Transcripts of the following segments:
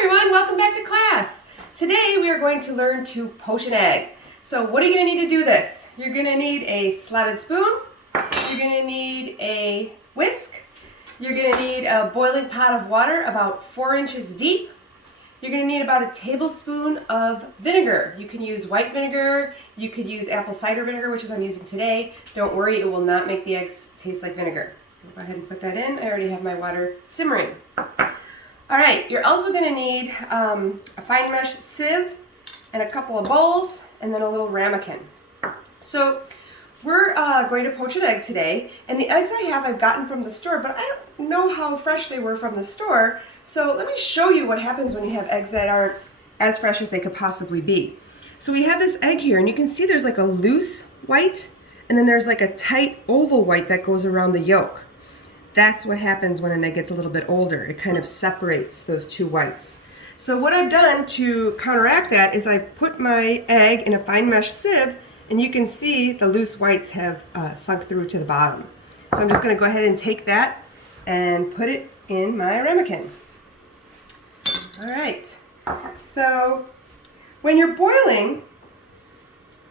everyone, welcome back to class. Today we are going to learn to poach an egg. So what are you going to need to do this? You're going to need a slotted spoon, you're going to need a whisk, you're going to need a boiling pot of water about 4 inches deep, you're going to need about a tablespoon of vinegar. You can use white vinegar, you could use apple cider vinegar, which is I'm using today. Don't worry, it will not make the eggs taste like vinegar. I'll go ahead and put that in. I already have my water simmering. All right, you're also going to need a fine mesh sieve and a couple of bowls and then a little ramekin. So we're going to poach an egg today, and the eggs I've gotten from the store, but I don't know how fresh they were from the store. So let me show you what happens when you have eggs that aren't as fresh as they could possibly be. So we have this egg here, and you can see there's like a loose white, and then there's like a tight oval white that goes around the yolk. That's what happens when an egg gets a little bit older. It kind of separates those two whites. So what I've done to counteract that is I put my egg in a fine mesh sieve, and you can see the loose whites have sunk through to the bottom. So I'm just going to go ahead and take that and put it in my ramekin. All right. So when you're boiling,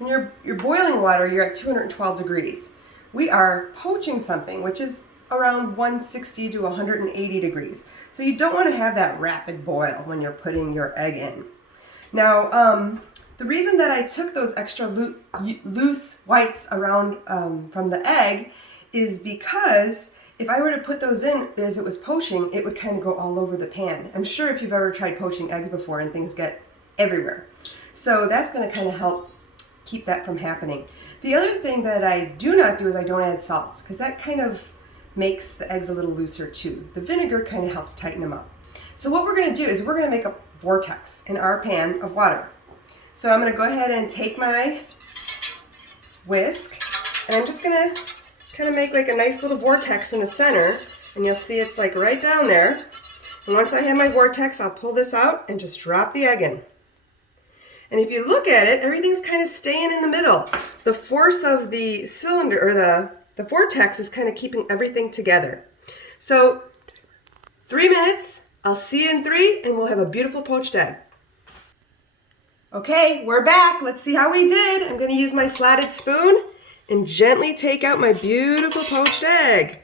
you're boiling water, you're at 212 degrees. We are poaching something, which is around 160 to 180 degrees. So you don't want to have that rapid boil when you're putting your egg in. Now, the reason that I took those extra loose whites around from the egg is because if I were to put those in as it was poaching, it would kind of go all over the pan. I'm sure if you've ever tried poaching eggs before and things get everywhere. So that's going to kind of help keep that from happening. The other thing that I do not do is I don't add salts, because that kind of makes the eggs a little looser too. The vinegar kind of helps tighten them up. So what we're going to do is we're going to make a vortex in our pan of water. So I'm going to go ahead and take my whisk, and I'm just going to kind of make like a nice little vortex in the center, and you'll see it's like right down there. And once I have my vortex, I'll pull this out and just drop the egg in. And if you look at it, everything's kind of staying in the middle. The force of the cylinder, or the vortex, is kind of keeping everything together. So 3 minutes, I'll see you in 3, and we'll have a beautiful poached egg. Okay, we're back. Let's see how we did. I'm going to use my slotted spoon and gently take out my beautiful poached egg.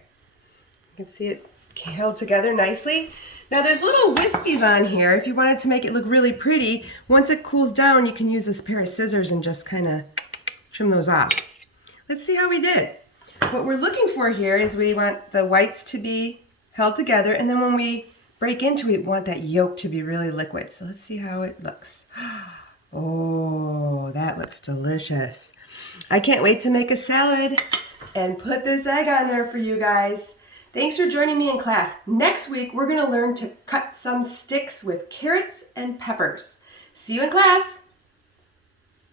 You can see it held together nicely. Now there's little wispies on here if you wanted to make it look really pretty. Once it cools down, you can use this pair of scissors and just kind of trim those off. Let's see how we did. What we're looking for here is we want the whites to be held together, and then when we break into it, we want that yolk to be really liquid. So let's see how it looks. Oh, that looks delicious. I can't wait to make a salad and put this egg on there for you guys. Thanks for joining me in class. Next week, we're going to learn to cut some sticks with carrots and peppers. See you in class.